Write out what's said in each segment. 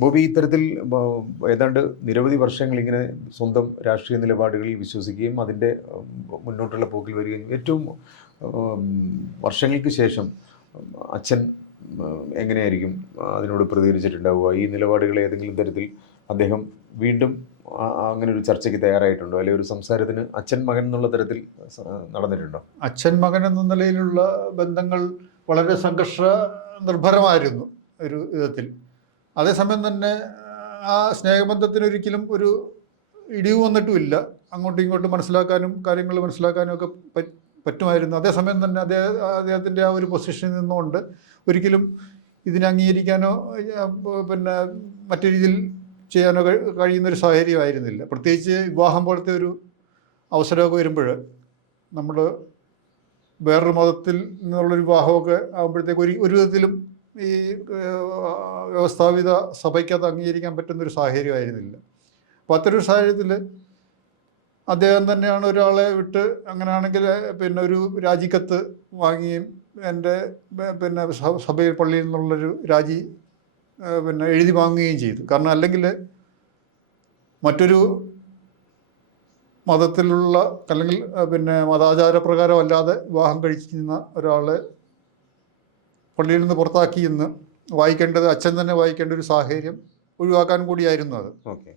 ബോബി ഇത്തരത്തിൽ ഏതാണ്ട് നിരവധി വർഷങ്ങൾ ഇങ്ങനെ സ്വന്തം രാഷ്ട്രീയ നിലപാടുകളിൽ വിശ്വസിക്കുകയും അതിന്റെ മുന്നോട്ടുള്ള പോക്കിൽ വരികയും ഏറ്റവും വർഷങ്ങൾക്ക് ശേഷം അച്ഛൻ എങ്ങനെയായിരിക്കും അതിനോട് പ്രതികരിച്ചിട്ടുണ്ടാവുക? ഈ നിലപാടുകൾ ഏതെങ്കിലും തരത്തിൽ അദ്ദേഹം വീണ്ടും അങ്ങനെ ഒരു ചർച്ചയ്ക്ക് തയ്യാറായിട്ടുണ്ടോ? അല്ലെങ്കിൽ ഒരു സംസാരത്തിന് അച്ഛൻ മകൻ എന്നുള്ള തരത്തിൽ നടന്നിട്ടുണ്ടോ? അച്ഛൻ മകൻ എന്ന നിലയിലുള്ള ബന്ധങ്ങൾ വളരെ സംഘർഷ നിർഭരമായിരുന്നു ഒരു വിധത്തിൽ. അതേസമയം തന്നെ ആ സ്നേഹബന്ധത്തിന് ഒരിക്കലും ഒരു ഇടിവ് വന്നിട്ടുമില്ല. അങ്ങോട്ടും ഇങ്ങോട്ടും മനസ്സിലാക്കാനും കാര്യങ്ങൾ മനസ്സിലാക്കാനും ഒക്കെ പറ്റുമായിരുന്നു. അതേസമയം തന്നെ അദ്ദേഹം അദ്ദേഹത്തിന്റെ ആ ഒരു പൊസിഷനിൽ നിന്നുകൊണ്ട് ഒരിക്കലും ഇതിനെ അംഗീകരിക്കാനോ പിന്നെ മറ്റു രീതിയിൽ ചെയ്യാനോ കഴിയുന്നൊരു സാഹചര്യമായിരുന്നില്ല. പ്രത്യേകിച്ച് വിവാഹം പോലത്തെ ഒരു അവസരമൊക്കെ വരുമ്പോൾ നമ്മൾ വേറൊരു മതത്തിൽ നിന്നുള്ളൊരു വിവാഹമൊക്കെ ആകുമ്പോഴത്തേക്ക് ഒരു ഒരു വിധത്തിലും ഈ വ്യവസ്ഥാപിത സഭയ്ക്കത് അംഗീകരിക്കാൻ പറ്റുന്നൊരു സാഹചര്യമായിരുന്നില്ല. അപ്പോൾ അത്തരൊരു സാഹചര്യത്തിൽ അദ്ദേഹം തന്നെയാണ് ഒരാളെ വിട്ട് അങ്ങനെയാണെങ്കിൽ പിന്നെ ഒരു രാജിക്കത്ത് വാങ്ങിയും എന്റെ പിന്നെ സഭയിൽ പള്ളിയിൽ നിന്നുള്ളൊരു രാജി പിന്നെ എഴുതി വാങ്ങുകയും ചെയ്തു. കാരണം അല്ലെങ്കിൽ മറ്റൊരു മതത്തിലുള്ള അല്ലെങ്കിൽ പിന്നെ മതാചാരപ്രകാരം അല്ലാതെ വിവാഹം കഴിച്ചിരുന്ന ഒരാളെ പള്ളിയിൽ നിന്ന് പുറത്താക്കി എന്ന് വായിക്കേണ്ടത് അച്ഛൻ തന്നെ വായിക്കേണ്ട ഒരു സാഹചര്യം ഒഴിവാക്കാൻ കൂടിയായിരുന്നു അത്. ഓക്കെ.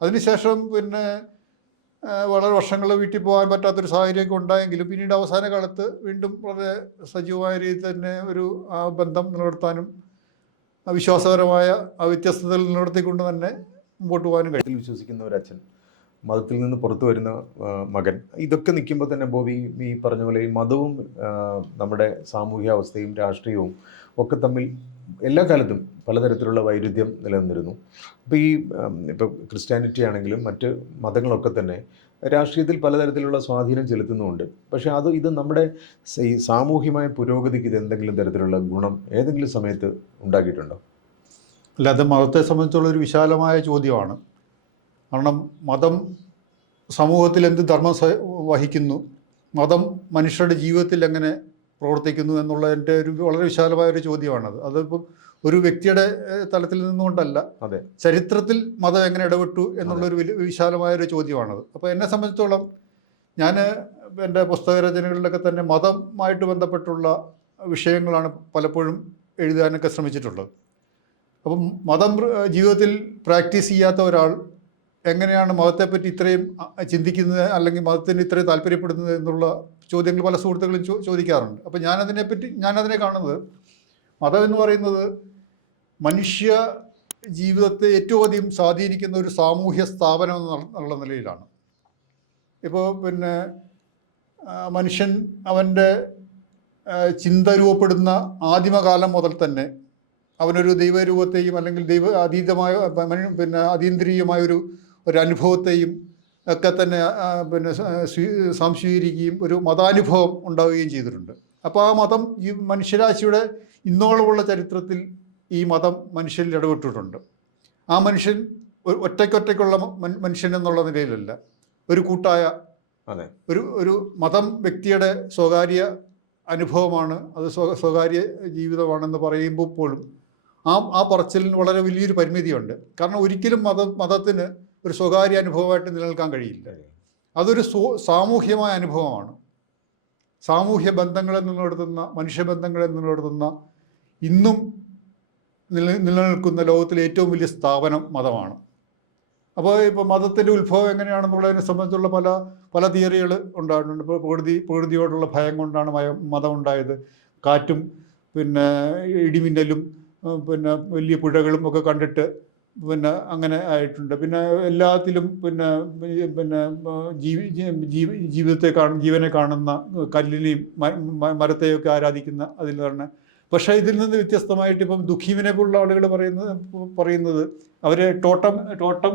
അതിനുശേഷം പിന്നെ വളരെ വർഷങ്ങൾ വീട്ടിൽ പോകാൻ പറ്റാത്തൊരു സാഹചര്യമൊക്കെ ഉണ്ടായെങ്കിലും പിന്നീട് അവസാന കാലത്ത് വീണ്ടും വളരെ സജീവമായ രീതിയിൽ തന്നെ ഒരു ആ ബന്ധം നിലനിർത്താനും വിശ്വാസപരമായ ആ വ്യത്യസ്തതകൾ നിലനിർത്തിക്കൊണ്ട് തന്നെ മുമ്പോട്ട് പോകാനും കഴിയും വിശ്വസിക്കുന്ന ഒരു അച്ഛൻ. മതത്തിൽ നിന്ന് പുറത്തു വരുന്ന മകൻ. ഇതൊക്കെ നിൽക്കുമ്പോൾ തന്നെ ബോബി ഈ പറഞ്ഞ പോലെ ഈ മതവും നമ്മുടെ സാമൂഹ്യാവസ്ഥയും രാഷ്ട്രീയവും ഒക്കെ തമ്മിൽ എല്ലാ കാലത്തും പലതരത്തിലുള്ള വൈരുദ്ധ്യം നിലനിന്നിരുന്നു. അപ്പോൾ ഈ ഇപ്പോൾ ക്രിസ്ത്യാനിറ്റി ആണെങ്കിലും മറ്റ് മതങ്ങളൊക്കെ തന്നെ രാഷ്ട്രീയത്തിൽ പലതരത്തിലുള്ള സ്വാധീനം ചെലുത്തുന്നുമുണ്ട്. പക്ഷേ അത് ഇത് നമ്മുടെ സാമൂഹ്യമായ പുരോഗതിക്ക് ഇത് എന്തെങ്കിലും തരത്തിലുള്ള ഗുണം ഏതെങ്കിലും സമയത്ത് ഉണ്ടാക്കിയിട്ടുണ്ടോ? അല്ല അത് മതത്തെ സംബന്ധിച്ചുള്ള ഒരു വിശാലമായ ചോദ്യമാണ്. കാരണം മതം സമൂഹത്തിൽ എന്ത് ധർമ്മം വഹിക്കുന്നു മതം മനുഷ്യരുടെ ജീവിതത്തിൽ എങ്ങനെ പ്രവർത്തിക്കുന്നു എന്നുള്ളതിന്റെ ഒരു വളരെ വിശാലമായ ഒരു ചോദ്യമാണത്. അതിപ്പം ഒരു വ്യക്തിയുടെ തലത്തിൽ നിന്നുകൊണ്ടല്ല അതെ. ചരിത്രത്തിൽ മതം എങ്ങനെ ഇടപെട്ടു എന്നുള്ളൊരു വലിയ വിശാലമായ ഒരു ചോദ്യമാണത്. അപ്പോൾ എന്നെ സംബന്ധിച്ചോളം ഞാൻ എന്റെ പുസ്തക രചനകളിലൊക്കെ തന്നെ മതമായിട്ട് ബന്ധപ്പെട്ടുള്ള വിഷയങ്ങളാണ് പലപ്പോഴും എഴുതാനൊക്കെ ശ്രമിച്ചിട്ടുള്ളത്. അപ്പം മതം ജീവിതത്തിൽ പ്രാക്ടീസ് ചെയ്യാത്ത ഒരാൾ എങ്ങനെയാണ് മതത്തെപ്പറ്റി ഇത്രയും ചിന്തിക്കുന്നത് അല്ലെങ്കിൽ മതത്തിന് ഇത്രയും താല്പര്യപ്പെടുന്നത് എന്നുള്ള ചോദ്യങ്ങൾ പല സുഹൃത്തുക്കളും ചോ- ചോദിക്കാറുണ്ട്. അപ്പോൾ ഞാനതിനെപ്പറ്റി ഞാനതിനെ കാണുന്നത് മതം എന്ന് പറയുന്നത് മനുഷ്യ ജീവിതത്തെ ഏറ്റവും അധികം സ്വാധീനിക്കുന്ന ഒരു സാമൂഹ്യ സ്ഥാപനം എന്നുള്ള നിലയിലാണ്. ഇപ്പോൾ പിന്നെ മനുഷ്യൻ അവന്റെ ചിന്ത രൂപപ്പെടുന്ന ആദിമകാലം മുതൽ തന്നെ അവനൊരു ദൈവരൂപത്തെയും അല്ലെങ്കിൽ ദൈവ അതീതമായ പിന്നെ അതീന്ദ്രിയമായ ഒരു ഒരു അനുഭവത്തെയും ഒക്കെ തന്നെ പിന്നെ സംശീകരിക്കുകയും ഒരു മതാനുഭവം ഉണ്ടാവുകയും ചെയ്തിട്ടുണ്ട്. അപ്പോൾ ആ മതം ഈ മനുഷ്യരാശിയുടെ ഇന്നോളമുള്ള ചരിത്രത്തിൽ ഈ മതം മനുഷ്യരിൽ ഇടപെട്ടിട്ടുണ്ട്. ആ മനുഷ്യൻ ഒറ്റയ്ക്കൊറ്റയ്ക്കുള്ള മനുഷ്യൻ എന്നുള്ള നിലയിലല്ല. ഒരു കൂട്ടായ അതെ. ഒരു ഒരു മതം വ്യക്തിയുടെ സ്വകാര്യ അനുഭവമാണ് അത് സ്വ- സ്വകാര്യ ജീവിതമാണെന്ന് പറയുമ്പോൾ പോലും ആ ആ പറച്ചിലിന് വളരെ വലിയൊരു പരിമിതിയുണ്ട്. കാരണം ഒരിക്കലും മത മതത്തിന് ഒരു സ്വകാര്യ അനുഭവമായിട്ട് നിലനിൽക്കാൻ കഴിയില്ല. അതൊരു സാമൂഹ്യമായ അനുഭവമാണ്. സാമൂഹ്യ ബന്ധങ്ങളെ നിലനിർത്തുന്ന മനുഷ്യബന്ധങ്ങളെ നിലനിർത്തുന്ന ഇന്നും നില നിലനിൽക്കുന്ന ലോകത്തിലെ ഏറ്റവും വലിയ സ്ഥാപനം മതമാണ്. അപ്പോൾ ഇപ്പോൾ മതത്തിന്റെ ഉത്ഭവം എങ്ങനെയാണെന്നുള്ളതിനെ സംബന്ധിച്ചുള്ള പല പല തിയറികൾ ഉണ്ടായിട്ടുണ്ട്. ഇപ്പോൾ പ്രകൃതി പ്രകൃതിയോടുള്ള ഭയം കൊണ്ടാണ് മതം ഉണ്ടായത്. കാറ്റും പിന്നെ ഇടിമിന്നലും പിന്നെ വലിയ പുഴകളും ഒക്കെ കണ്ടിട്ട് പിന്നെ അങ്ങനെ ആയിട്ടുണ്ട്. പിന്നെ എല്ലാത്തിലും പിന്നെ പിന്നെ ജീവി ജീവിതത്തെ കാണും ജീവനെ കാണുന്ന കല്ലിനെയും മരത്തെയൊക്കെ ആരാധിക്കുന്ന അതിൽ തന്നെ പക്ഷേ ഇതിൽ നിന്ന് വ്യത്യസ്തമായിട്ട് ഇപ്പം ദുഃഖീവിനെ പോലുള്ള ആളുകൾ പറയുന്നത് പറയുന്നത് അവർ ടോട്ടം ടോട്ടം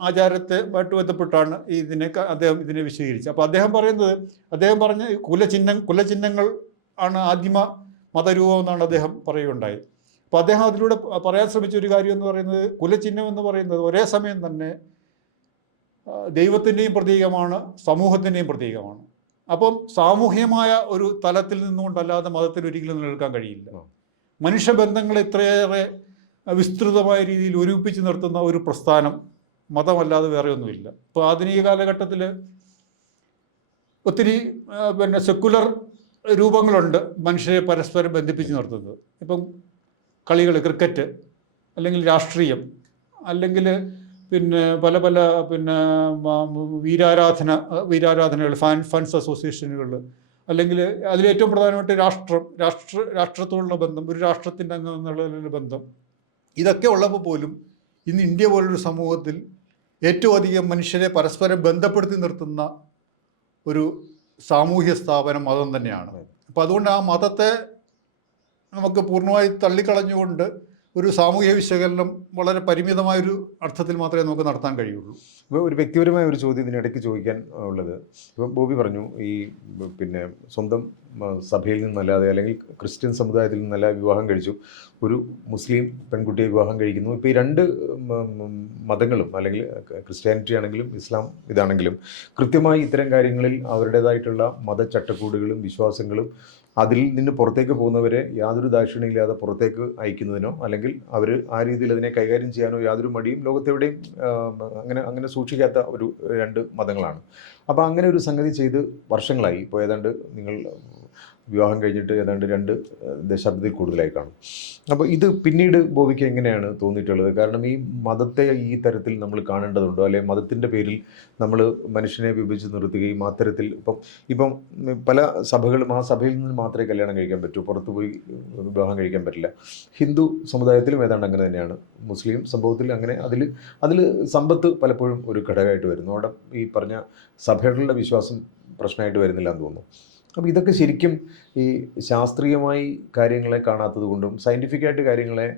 ആചാരത്തെ ആയിട്ട് ബന്ധപ്പെട്ടാണ് ഇതിനെ അദ്ദേഹം ഇതിനെ വിശദീകരിച്ചത്. അപ്പോൾ അദ്ദേഹം പറയുന്നത് അദ്ദേഹം പറഞ്ഞ കുലചിഹ്നം കുലചിഹ്നങ്ങൾ ആണ് ആദിമ മതരൂപം എന്നാണ് അദ്ദേഹം പറയുകയുണ്ടായി. അപ്പോൾ അദ്ദേഹം അതിലൂടെ പറയാൻ ശ്രമിച്ച ഒരു കാര്യം എന്ന് പറയുന്നത് കുലചിഹ്നം എന്ന് പറയുന്നത് ഒരേ സമയം തന്നെ ദൈവത്തിന്റെയും പ്രതീകമാണ് സമൂഹത്തിന്റെയും പ്രതീകമാണ്. അപ്പം സാമൂഹ്യമായ ഒരു തലത്തിൽ നിന്നുകൊണ്ടല്ലാതെ മതത്തിൽ ഒരിക്കലും നിലനിൽക്കാൻ കഴിയില്ല. മനുഷ്യബന്ധങ്ങൾ ഇത്രയേറെ വിസ്തൃതമായ രീതിയിൽ ഒരുമിപ്പിച്ച് നിർത്തുന്ന ഒരു പ്രസ്ഥാനം മതമല്ലാതെ വേറെ ഒന്നുമില്ല. ഇപ്പോൾ ആധുനിക കാലഘട്ടത്തിൽ ഒത്തിരി പിന്നെ സെക്കുലർ രൂപങ്ങളുണ്ട് മനുഷ്യരെ പരസ്പരം ബന്ധിപ്പിച്ച് നിർത്തുന്നത്. ഇപ്പം കളികൾ ക്രിക്കറ്റ് അല്ലെങ്കിൽ രാഷ്ട്രീയം അല്ലെങ്കിൽ പിന്നെ പല പല പിന്നെ വീരാരാധന വീരാരാധനകൾ ഫാൻ ഫാൻസ് അസോസിയേഷനുകൾ അല്ലെങ്കിൽ അതിലേറ്റവും പ്രധാനമായിട്ട് രാഷ്ട്രം രാഷ്ട്ര രാഷ്ട്രത്തോടുള്ള ബന്ധം ഒരു രാഷ്ട്രത്തിന്റെ അംഗം എന്നുള്ള ബന്ധം. ഇതൊക്കെ ഉള്ളപ്പോൾ പോലും ഇന്ന് ഇന്ത്യ പോലൊരു സമൂഹത്തിൽ ഏറ്റവും അധികം മനുഷ്യരെ പരസ്പരം ബന്ധപ്പെടുത്തി നിർത്തുന്ന ഒരു സാമൂഹ്യ സ്ഥാപനം മതം തന്നെയാണ്. അപ്പോൾ അതുകൊണ്ട് ആ മതത്തെ നമുക്ക് പൂർണമായി തള്ളിക്കളഞ്ഞുകൊണ്ട് ഒരു സാമൂഹ്യ വിശകലനം വളരെ പരിമിതമായൊരു അർത്ഥത്തിൽ മാത്രമേ നമുക്ക് നടത്താൻ കഴിയുള്ളൂ. ഇപ്പോൾ ഒരു വ്യക്തിപരമായ ഒരു ചോദ്യം ഇതിനിടയ്ക്ക് ചോദിക്കാൻ ഉള്ളത്. ഇപ്പം ബോബി പറഞ്ഞു ഈ പിന്നെ സ്വന്തം സഭയിൽ നിന്നല്ലാതെ അല്ലെങ്കിൽ ക്രിസ്ത്യൻ സമുദായത്തിൽ നിന്നല്ല വിവാഹം കഴിച്ചു. ഒരു മുസ്ലിം പെൺകുട്ടിയെ വിവാഹം കഴിക്കുന്നു. ഇപ്പോൾ ഈ രണ്ട് മതങ്ങളും അല്ലെങ്കിൽ ക്രിസ്ത്യാനിറ്റി ആണെങ്കിലും ഇസ്ലാം ഇതാണെങ്കിലും കൃത്യമായി ഇത്തരം കാര്യങ്ങളിൽ അവരുടേതായിട്ടുള്ള മതചട്ടക്കൂടുകളും വിശ്വാസങ്ങളും അതിൽ നിന്ന് പുറത്തേക്ക് പോകുന്നവരെ യാതൊരു ദാക്ഷിണ്യമില്ലാതെ പുറത്തേക്ക് അയക്കുന്നതിനോ അല്ലെങ്കിൽ അവർ ആ രീതിയിൽ അതിനെ കൈകാര്യം ചെയ്യാനോ യാതൊരു മടിയും ലോകത്തെവിടെയും അങ്ങനെ അങ്ങനെ സൂക്ഷിക്കാത്ത ഒരു രണ്ട് മതങ്ങളാണ്. അപ്പോൾ അങ്ങനെ ഒരു സംഗതി ചെയ്ത് വർഷങ്ങളായി. ഇപ്പോൾ ഏതാണ്ട് നിങ്ങൾ വിവാഹം കഴിഞ്ഞിട്ട് ഏതാണ്ട് രണ്ട് ദശാബ്ദത്തിൽ കൂടുതലായി കാണും. അപ്പോൾ ഇത് പിന്നീട് ബോബിക്ക് എങ്ങനെയാണ് തോന്നിയിട്ടുള്ളത്? കാരണം ഈ മതത്തെ ഈ തരത്തിൽ നമ്മൾ കാണേണ്ടതുണ്ടോ? അല്ലെങ്കിൽ മതത്തിന്റെ പേരിൽ നമ്മൾ മനുഷ്യനെ വിഭജിച്ച് നിർത്തുകയും അത്തരത്തിൽ തരത്തിൽ ഇപ്പം ഇപ്പം പല സഭകളും ആ സഭയിൽ നിന്ന് മാത്രമേ കല്യാണം കഴിക്കാൻ പറ്റൂ പുറത്തു പോയി വിവാഹം കഴിക്കാൻ പറ്റില്ല. ഹിന്ദു സമുദായത്തിലും ഏതാണ്ട് അങ്ങനെ തന്നെയാണ്. മുസ്ലിം സംഭവത്തിൽ അങ്ങനെ അതിൽ അതിൽ സമ്പത്ത് പലപ്പോഴും ഒരു ഘടകമായിട്ട് വരുന്നു. അവിടെ ഈ പറഞ്ഞ സഭകളുടെ വിശ്വാസം പ്രശ്നമായിട്ട് വരുന്നില്ല എന്ന് തോന്നുന്നു. അപ്പോൾ ഇതൊക്കെ ശരിക്കും ഈ ശാസ്ത്രീയമായി കാര്യങ്ങളെ കാണാത്തത് കൊണ്ടും സയന്റിഫിക്കായിട്ട് കാര്യങ്ങളെ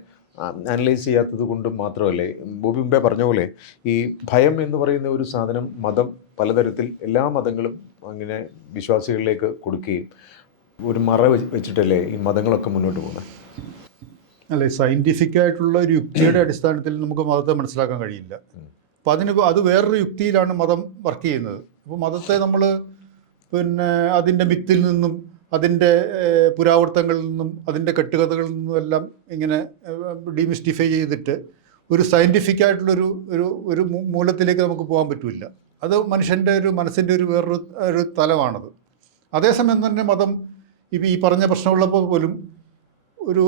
അനലൈസ് ചെയ്യാത്തത് കൊണ്ടും മാത്രമല്ലേ? ബോബി മുമ്പേ പറഞ്ഞ പോലെ ഈ ഭയം എന്ന് പറയുന്ന ഒരു സാധനം മതം പലതരത്തിൽ എല്ലാ മതങ്ങളും അങ്ങനെ വിശ്വാസികളിലേക്ക് കൊടുക്കുകയും ഒരു മറ വെച്ചിട്ടല്ലേ ഈ മതങ്ങളൊക്കെ മുന്നോട്ട് പോകുന്നത് അല്ലെ സയന്റിഫിക്കായിട്ടുള്ള ഒരു യുക്തിയുടെ അടിസ്ഥാനത്തിൽ നമുക്ക് മതത്തെ മനസ്സിലാക്കാൻ കഴിയില്ല. അപ്പം അതിന് അത് വേറൊരു യുക്തിയിലാണ് മതം വർക്ക് ചെയ്യുന്നത്. അപ്പോൾ മതത്തെ നമ്മൾ പിന്നെ അതിന്റെ മിത്തിൽ നിന്നും അതിന്റെ പുരാവൃത്തങ്ങളിൽ നിന്നും അതിന്റെ കെട്ടുകഥകളിൽ നിന്നും എല്ലാം ഇങ്ങനെ ഡിമിസ്റ്റിഫൈ ചെയ്തിട്ട് ഒരു സയന്റിഫിക് ആയിട്ടുള്ളൊരു ഒരു ഒരു മൂലത്തിലേക്ക് നമുക്ക് പോകാൻ പറ്റില്ല. അത് മനുഷ്യന്റെ ഒരു മനസ്സിന്റെ ഒരു വേറൊരു ഒരു തലമാണത്. അതേസമയം തന്നെ മതം ഇപ്പം ഈ പറഞ്ഞ പ്രശ്നമുള്ളപ്പോൾ പോലും ഒരു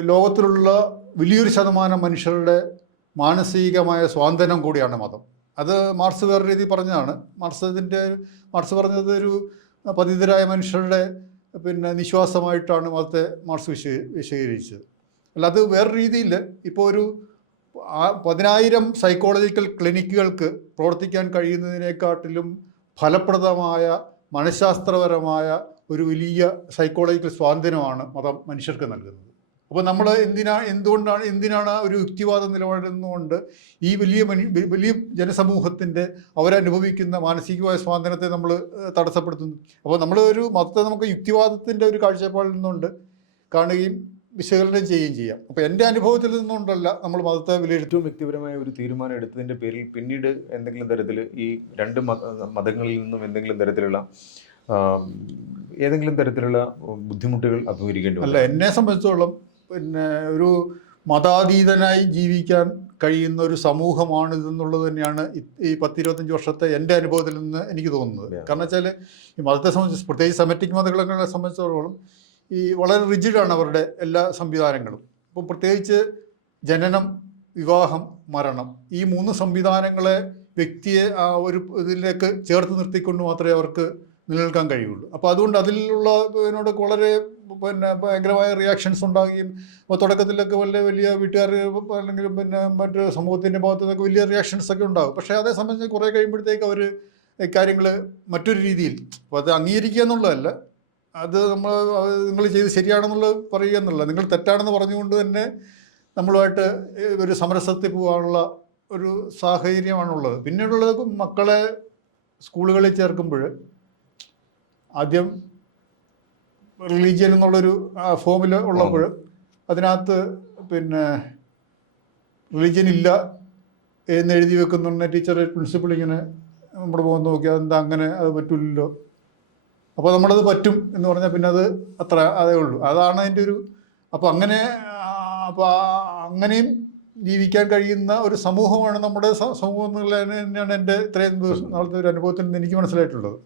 ലോകത്തിലുള്ള വലിയൊരു ശതമാനം മനുഷ്യരുടെ മാനസികമായ സ്വാതന്ത്ര്യം കൂടിയാണ് മതം. അത് മാർസ് വേറെ രീതി പറഞ്ഞതാണ്. മാർക്സ് മാർസ് പറഞ്ഞത് ഒരു പതിതരായ മനുഷ്യരുടെ പിന്നെ നിശ്വാസമായിട്ടാണ് മതത്തെ മാർസ് വിശ വിശദീകരിച്ചത് അല്ല അത് വേറെ രീതിയിൽ ഇപ്പോൾ ഒരു പതിനായിരം സൈക്കോളജിക്കൽ ക്ലിനിക്കുകൾക്ക് പ്രവർത്തിക്കാൻ കഴിയുന്നതിനെക്കാട്ടിലും ഫലപ്രദമായ മനഃശാസ്ത്രപരമായ ഒരു വലിയ സൈക്കോളജിക്കൽ സ്വാതന്ത്ര്യമാണ് മതം മനുഷ്യർക്ക് നൽകുന്നത്. അപ്പോൾ നമ്മൾ എന്തിനാ എന്തുകൊണ്ടാണ് എന്തിനാണ് ഒരു യുക്തിവാദം നിലപാടുന്നുകൊണ്ട് ഈ വലിയ മനു വലിയ ജനസമൂഹത്തിന്റെ അവരനുഭവിക്കുന്ന മാനസികമായ സ്വാതന്ത്ര്യത്തെ നമ്മൾ തടസ്സപ്പെടുത്തുന്നു. അപ്പോൾ നമ്മൾ ഒരു മതത്തെ നമുക്ക് യുക്തിവാദത്തിന്റെ ഒരു കാഴ്ചപ്പാടിൽ നിന്നുകൊണ്ട് കാണുകയും വിശകലനം ചെയ്യുകയും ചെയ്യാം. അപ്പോൾ എന്റെ അനുഭവത്തിൽ നിന്നുകൊണ്ടല്ല നമ്മൾ മതത്തെ വിലയിരുത്തും വ്യക്തിപരമായ ഒരു തീരുമാനം എടുത്തതിന്റെ പേരിൽ പിന്നീട് എന്തെങ്കിലും തരത്തിൽ ഈ രണ്ട് മതങ്ങളിൽ നിന്നും എന്തെങ്കിലും തരത്തിലുള്ള ഏതെങ്കിലും തരത്തിലുള്ള ബുദ്ധിമുട്ടുകൾ അഭിമുഖീകരിക്കേണ്ടി അല്ല എന്നെ സംബന്ധിച്ചോളം പിന്നെ ഒരു മതാതീതനായി ജീവിക്കാൻ കഴിയുന്ന ഒരു സമൂഹമാണ് ഇതെന്നുള്ളത് തന്നെയാണ് ഈ- പത്തിരുപത്തഞ്ച് വർഷത്തെ എന്റെ അനുഭവത്തിൽ നിന്ന് എനിക്ക് തോന്നുന്നത്. കാരണം വെച്ചാൽ ഈ മതത്തെ സംബന്ധിച്ച് പ്രത്യേകിച്ച് സെമറ്റിക് മതങ്ങളെ സംബന്ധിച്ചിടത്തോളം ഈ വളരെ റിജിഡാണ് അവരുടെ എല്ലാ സംവിധാനങ്ങളും. അപ്പോൾ പ്രത്യേകിച്ച് ജനനം വിവാഹം മരണം ഈ മൂന്ന് സംവിധാനങ്ങളെ വ്യക്തിയെ ആ ഒരു ഇതിലേക്ക് ചേർത്ത് നിർത്തിക്കൊണ്ട് മാത്രമേ അവർക്ക് നിലനിൽക്കാൻ കഴിയുള്ളൂ. അപ്പോൾ അതുകൊണ്ട് അതിലുള്ള ഇതിനോട് വളരെ പിന്നെ ഭയങ്കരമായ റിയാക്ഷൻസ് ഉണ്ടാകുകയും അപ്പോൾ തുടക്കത്തിലൊക്കെ വലിയ വലിയ വീട്ടുകാർ അല്ലെങ്കിൽ പിന്നെ മറ്റ് സമൂഹത്തിന്റെ ഭാഗത്തു നിന്നൊക്കെ വലിയ റിയാക്ഷൻസ് ഒക്കെ ഉണ്ടാകും പക്ഷേ അതേ സംബന്ധിച്ച് കുറേ കഴിയുമ്പോഴത്തേക്ക് അവർ കാര്യങ്ങൾ മറ്റൊരു രീതിയിൽ അപ്പോൾ അത് അംഗീകരിക്കുക എന്നുള്ളതല്ല അത് നമ്മൾ നിങ്ങൾ ചെയ്ത് ശരിയാണെന്നുള്ളത് പറയുക എന്നുള്ളത് നിങ്ങൾ തെറ്റാണെന്ന് പറഞ്ഞുകൊണ്ട് തന്നെ നമ്മളുമായിട്ട് ഒരു സമരസത്തിൽ പോകാനുള്ള ഒരു സാഹചര്യമാണുള്ളത്. പിന്നീടുള്ളത് മക്കളെ സ്കൂളുകളിൽ ചേർക്കുമ്പോൾ ആദ്യം റിലീജിയൻ എന്നുള്ളൊരു ഫോമിൽ ഉള്ളപ്പോൾ അതിനകത്ത് പിന്നെ റിലീജിയൻ ഇല്ല എന്ന് എഴുതി വെക്കുന്നുണ്ട്. ടീച്ചർ പ്രിൻസിപ്പൾ ഇങ്ങനെ നമ്മുടെ മുഖം നോക്കി അതെന്താ അങ്ങനെ അത് പറ്റില്ലല്ലോ അപ്പോൾ നമ്മളത് പറ്റും എന്ന് പറഞ്ഞാൽ പിന്നെ അത് അത്ര അതേ ഉള്ളൂ. അതാണ് അതിന്റെ ഒരു അപ്പോൾ അങ്ങനെ അപ്പോൾ അങ്ങനെയും ജീവിക്കാൻ കഴിയുന്ന ഒരു സമൂഹമാണ് നമ്മുടെ സമൂഹം എന്നുള്ളത് തന്നെയാണ് എന്റെ ഇത്രയും ദിവസം നാളത്തെ ഒരു അനുഭവത്തിൽ നിന്ന് എനിക്ക് മനസ്സിലായിട്ടുള്ളത്.